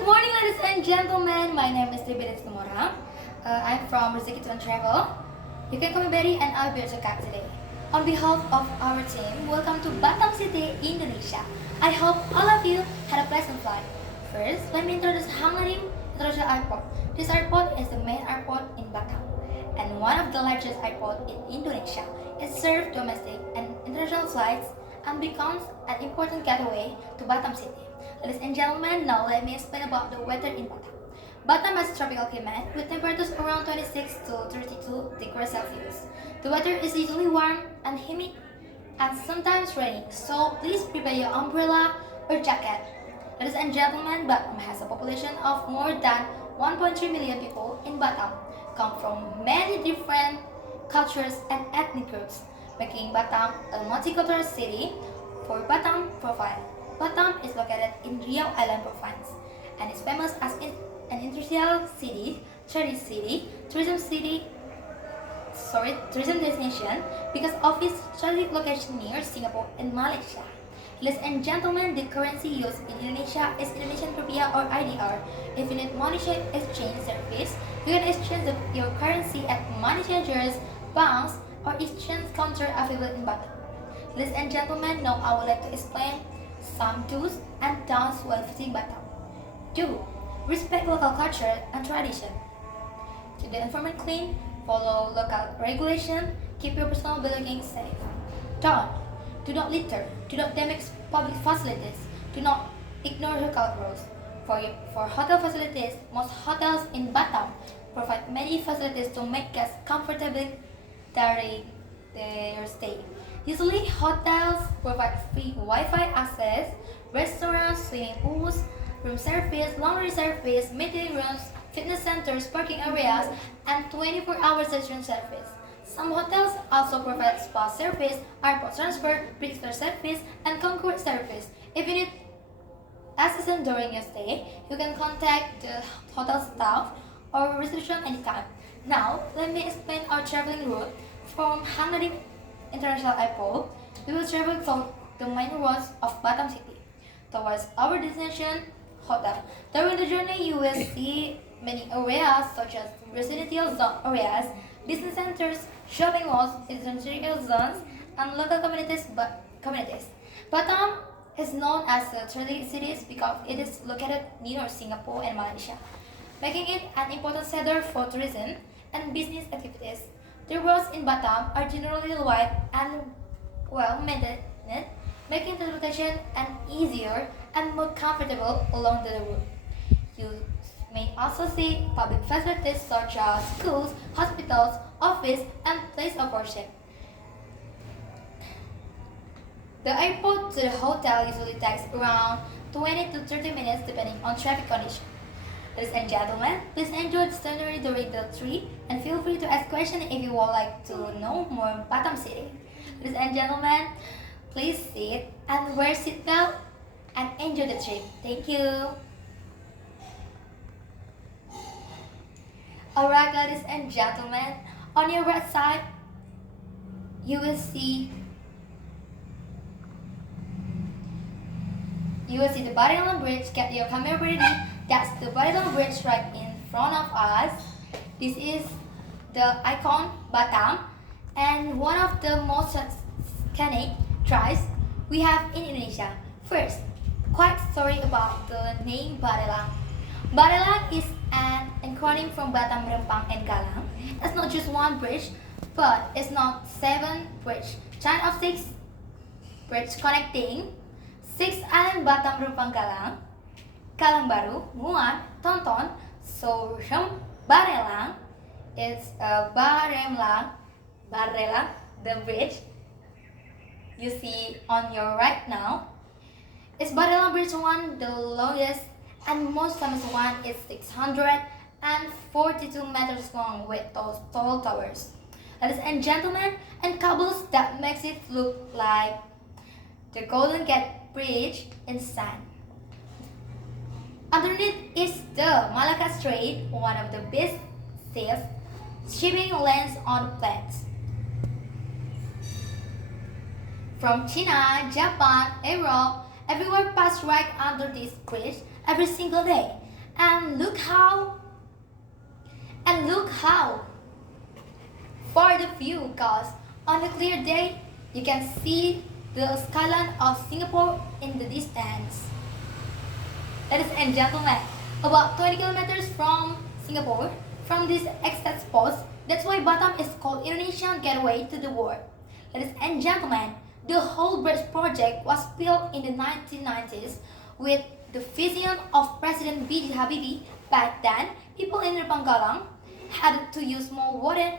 Good morning, ladies and gentlemen. My name is Situmorang. I'm from Rejeki Travel. You can call me Betty, and I'll be your guide today. On behalf of our team, welcome to Batam City, Indonesia. I hope all of you had a pleasant flight. First, let me introduce Hanggarim International Airport. This airport is the main airport in Batam and one of the largest airports in Indonesia. It serves domestic and international flights and becomes an important gateway to Batam City. Ladies and gentlemen, now let me explain about the weather in Batam. Batam has a tropical climate with temperatures around 26 to 32 degrees Celsius. The weather is usually warm and humid and sometimes rainy, so please prepare your umbrella or jacket. Ladies and gentlemen, Batam has a population of more than 1.3 million people. In Batam come from many different cultures and ethnic groups, making Batam a multicultural city for Batam Province. Batam is located in Riau Island Province and is famous as an industrial city, tourism destination because of its strategic location near Singapore and Malaysia. Ladies and gentlemen, the currency used in Indonesia is Indonesian rupiah or IDR. If you need money exchange service, you can exchange your currency at money changers, banks, or exchange counter available in Batam. Ladies and gentlemen, now I would like to explain some do's and don'ts while visiting Batam. Do. Respect local culture and tradition. Keep the environment clean, follow local regulation, keep your personal belongings safe. Don't. Do not litter, do not damage public facilities, do not ignore local rules. For hotel facilities, most hotels in Batam provide many facilities to make guests comfortable during their stay. Usually, hotels provide free Wi-Fi access, restaurants, swimming pools, room service, laundry service, meeting rooms, fitness centers, parking areas, and 24-hour restaurant service. Some hotels also provide spa service, airport transfer, breakfast service, and concrete service. If you need assistance during your stay, you can contact the hotel staff or reception anytime. Now, let me explain our traveling route. From Hanggarim International Airport, we will travel through the main roads of Batam City towards our destination hotel. During the journey, you will see many areas such as residential zone areas, business centers, shopping malls, industrial zones, and local communities. Batam is known as a trading city because it is located near Singapore and Malaysia, making it an important center for tourism and business activities. The roads in Batam are generally wide and well maintained, making transportation easier and more comfortable along the route. You may also see public facilities such as schools, hospitals, office, and place of worship. The airport to the hotel usually takes around 20 to 30 minutes depending on traffic conditions. Ladies and gentlemen, please enjoy the scenery during the trip and feel free to ask questions if you would like to know more about Batam City. Ladies and gentlemen, please sit and wear seatbelt and enjoy the trip. Thank you. Alright, ladies and gentlemen, on your right side, you will see the Barilan Bridge. Get your camera ready. That's the Barilan Bridge right in front of us. This is the icon Batam and one of the most scenic drives we have in Indonesia. First, quick story about the name Barelang. Barelang is an acronym from Batam, Rempang, and Galang. It's not just one bridge, but it's not 7 bridges. Chain of 6 bridges connecting 6 islands Batam, Rempang, Galang, Galang Baru, Muan, Tonton, Sorghum, Barelang. It's Barelang, the bridge you see on your right now. Is Barelang Bridge one the longest and most famous one is 642 meters long with those tall towers. Ladies and gentlemen, and cables that makes it look like the Golden Gate Bridge in sand. Underneath is the Malacca Strait, one of the best safe shipping lanes on the planet. From China, Japan, Europe, everywhere pass right under this bridge every single day. And look how, and look how far the view goes. On a clear day, you can see the skyline of Singapore in the distance. Ladies and gentlemen, about 20 kilometers from Singapore, from this exact spot, that's why Batam is called Indonesian gateway to the world. Ladies and gentlemen, the whole bridge project was built in the 1990s with the vision of President B.J. Habibie. Back then, people in Repanggalang had to use more wooden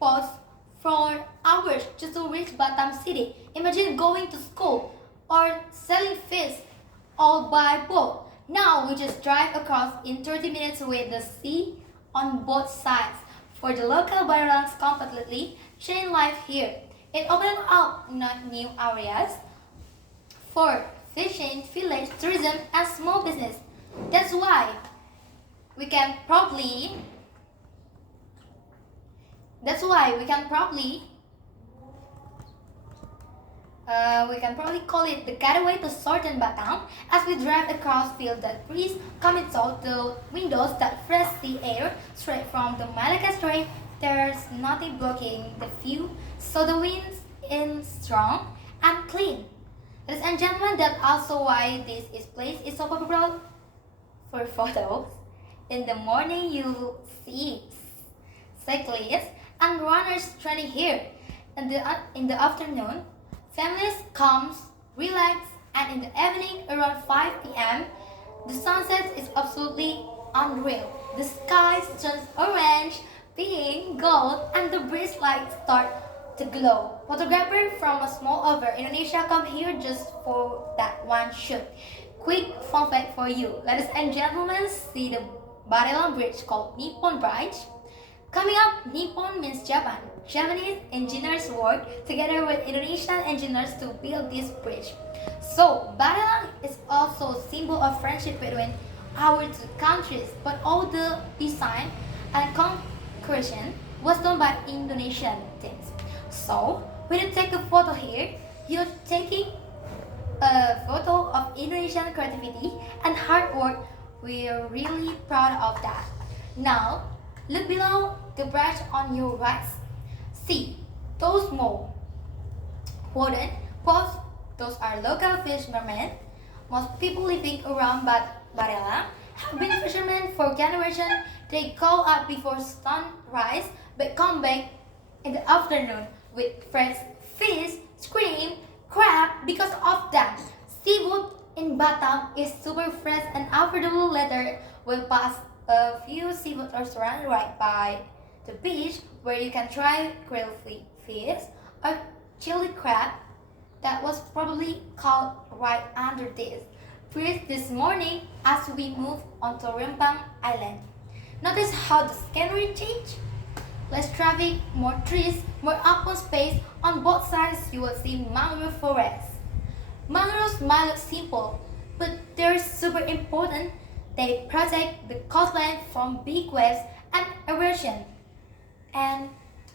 posts for hours just to reach Batam city. Imagine going to school or selling fish all by boat. Now we just drive across in 30 minutes with the sea on both sides. For the local Barelangs completely changed life here. It opened up not new areas for fishing, village, tourism, and small business. That's why we can probably call it the gateway to Southern Batam. As we drive across fields that breeze coming out the windows that fresh sea air straight from the Malacca Strait. There's nothing blocking the view, so the wind's in strong and clean. Ladies and gentlemen, that's also why place is so popular for photos. In the morning, you see cyclists and runners training here. In the afternoon, families come, relax, and in the evening around 5 p.m., the sunset is absolutely unreal. The sky turns orange, pink, gold, and the bridge lights start to glow. Photographers from a small over Indonesia come here just for that one shoot. Quick fun fact for you, ladies and gentlemen, see the Barelang Bridge called Nippon Bridge. Coming up, Nippon means Japan. Japanese engineers work together with Indonesian engineers to build this bridge. So, Barelang is also a symbol of friendship between our two countries, but all the design and construction was done by Indonesian teams. So, when you take a photo here, you're taking a photo of Indonesian creativity and hard work. We're really proud of that. Now, look below the bridge on your right. See, those small wooden posts, those are local fishermen. Most people living around Barelang have been fishermen for generations. They go out before sunrise but come back in the afternoon with fresh fish, shrimp, crab. Because of that, seafood in Batam is super fresh, and affordable. Later we'll pass a few seafood restaurants right by the beach where you can try grilled fish or chili crab that was probably caught right under this bridge this morning as we move onto Rempang Island. Notice how the scenery changed? Less traffic, more trees, more open space. On both sides you will see mangrove forests. Mangroves might look simple, but they're super important. They protect the coastline from big waves and erosion. And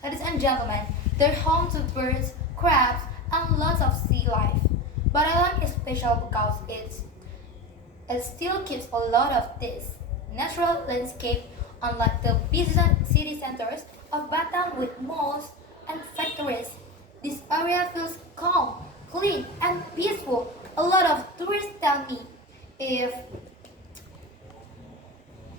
ladies and gentlemen, they're home to birds, crabs, and lots of sea life. Barelang is special because it still keeps a lot of this natural landscape, unlike the busy city centers of Batam with malls and factories. This area feels calm, clean, and peaceful. A lot of tourists tell me if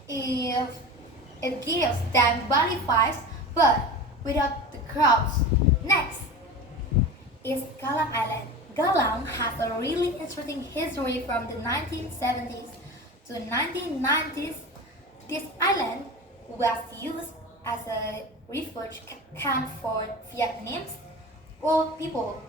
it gives them Bali vibes, but without the crowds. Next is Galang Island. Galang has a really interesting history from the 1970s to 1990s. This island was used as a refuge camp for Vietnamese old people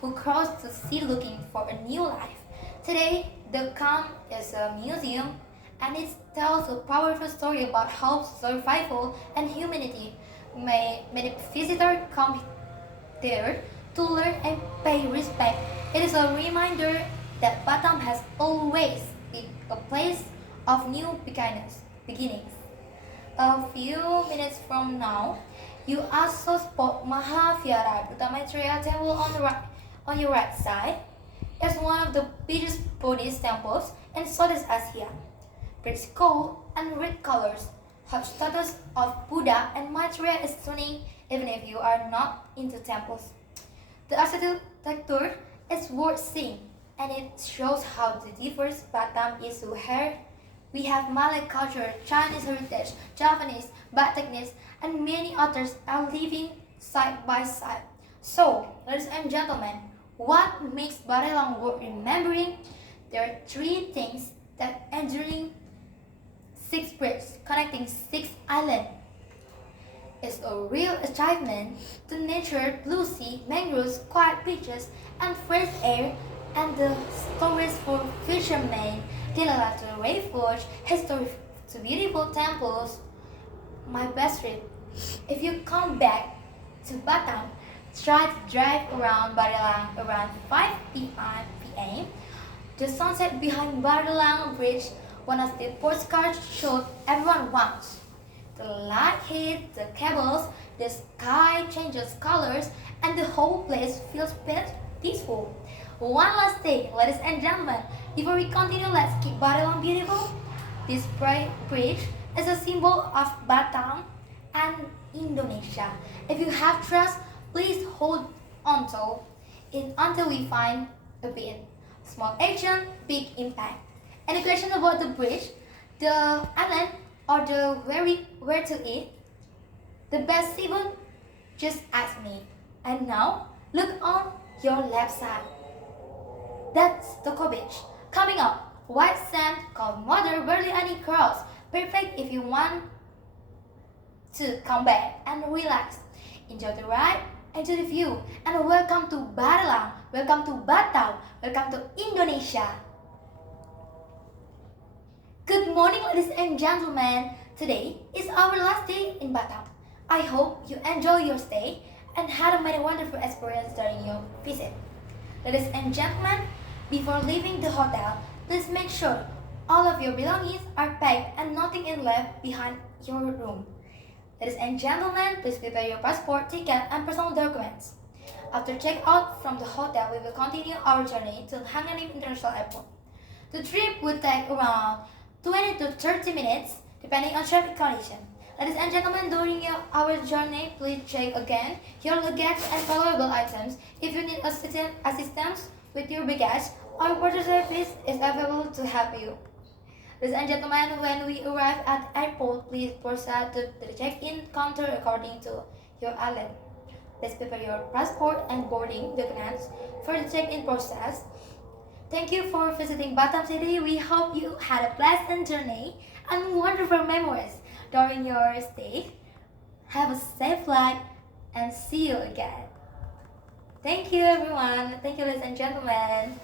who crossed the sea looking for a new life. Today, the camp is a museum, and it tells a powerful story about hope, survival, and humanity. Many visitors come there to learn and pay respect. It is a reminder that Batam has always been a place of new beginnings. A few minutes from now, you also spot Mahavyara Buddha temple on your right side. It's one of the biggest Buddhist temples in Southeast Asia. Rich gold and red colors. Hot statues of Buddha and Maitreya is stunning even if you are not into temples. The architecture is worth seeing, and it shows how the diverse Batam is here. We have Malay culture, Chinese heritage, Japanese, Batakness, and many others are living side by side. So, ladies and gentlemen, what makes Barelang worth remembering? There are three things that enduring six bridges connecting six islands. It's a real achievement. The nature, blue sea, mangroves, quiet beaches, and fresh air, and the stories for fishermen, Dilala to refuge, history to beautiful temples. My best trip. If you come back to Batam, try to drive around Barelang around 5 p.m. The sunset behind Barelang Bridge, one of the postcards showed everyone once. The light hits the cables, the sky changes colors, and the whole place feels peaceful. One last thing, ladies and gentlemen, before we continue, let's keep Barelang beautiful. This bridge is a symbol of Batam and Indonesia. If you have trust, please hold on to it until we find a bit. Small action, big impact. Any question about the bridge, the island, or the where to eat? The best seafood? Just ask me. And now, look on your left side. That's Toko Beach. Coming up, white sand, cold water, barely any crowds. Perfect if you want to come back and relax. Enjoy the ride, enjoy the view, and welcome to Barelang, welcome to Batam, welcome to Indonesia. Good morning, ladies and gentlemen. Today is our last day in Batam. I hope you enjoy your stay and had a many wonderful experience during your visit. Ladies and gentlemen, before leaving the hotel, please make sure all of your belongings are packed and nothing is left behind your room. Ladies and gentlemen, please prepare your passport, ticket, and personal documents. After check-out from the hotel, we will continue our journey to Hanganim International Airport. The trip will take around 20 to 30 minutes, depending on traffic condition. Ladies and gentlemen, during our journey, please check again your luggage and valuable items. If you need assistance with your baggage, our border service is available to help you. Ladies and gentlemen, when we arrive at the airport, please proceed to the check-in counter according to your island. Let's prepare your passport and boarding documents for the check-in process. Thank you for visiting Batam City. We hope you had a pleasant journey and wonderful memories during your stay. Have a safe flight and see you again. Thank you everyone. Thank you ladies and gentlemen.